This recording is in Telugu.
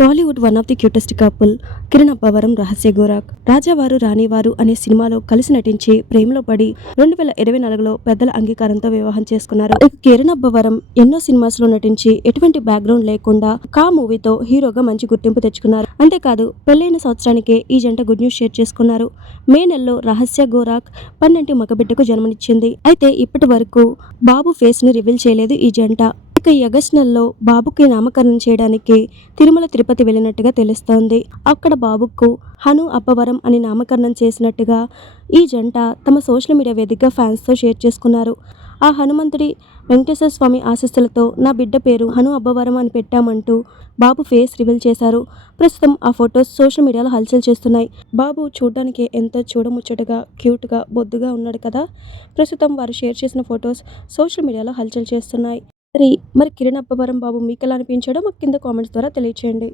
Tollywood one of the cutest couple Kiran Abbavaram Rahasya Gorak Rajavaru రాణివారు అనే సినిమాలో కలిసి నటించి ప్రేమలో పడి రెండు వేల ఇరవై నాలుగులో పెద్దల అంగీకారంతో వివాహం చేసుకున్నారు. ఇక కిరణ్ అబ్బవరం ఎన్నో సినిమాస్లో నటించి ఎటువంటి బ్యాక్గ్రౌండ్ లేకుండా కా మూవీతో హీరోగా మంచి గుర్తింపు తెచ్చుకున్నారు. అంతేకాదు పెళ్ళైన సంవత్సరానికే ఈ జంట గుడ్ న్యూస్ షేర్ చేసుకున్నారు. మే నెలలో రహస్య గోరాక్ పన్నెంటి మగబిడ్డకు జన్మనిచ్చింది. అయితే ఇప్పటి వరకు బాబు ఫేస్ని రివీల్ చేయలేదు ఈ జంట. ఇక ఈ ఆగస్ట్ నెలలో బాబుకి నామకరణం చేయడానికి తిరుమల తిరుపతి వెళ్ళినట్టుగా తెలుస్తోంది. అక్కడ బాబుకు హను అబ్బవరం అని నామకరణం చేసినట్టుగా ఈ జంట తమ సోషల్ మీడియా వేదికగా ఫ్యాన్స్తో షేర్ చేసుకున్నారు. ఆ హనుమంతుడి వెంకటేశ్వర స్వామి ఆశస్సులతో నా బిడ్డ పేరు హను అబ్బవరం అని పెట్టామంటూ బాబు ఫేస్ రివీల్ చేశారు. ప్రస్తుతం ఆ ఫొటోస్ సోషల్ మీడియాలో హల్చల్ చేస్తున్నాయి. బాబు చూడడానికి ఎంతో చూడముచ్చటగా క్యూట్గా బొద్దుగా ఉన్నాడు కదా? ప్రస్తుతం వారు షేర్ చేసిన ఫొటోస్ సోషల్ మీడియాలో హల్చల్ చేస్తున్నాయి. మరి మరి కిరణ్ అబ్బవరం బాబు మీకు ఎలా అనిపించాడో మాకు కింద కామెంట్స్ ద్వారా తెలియచేయండి.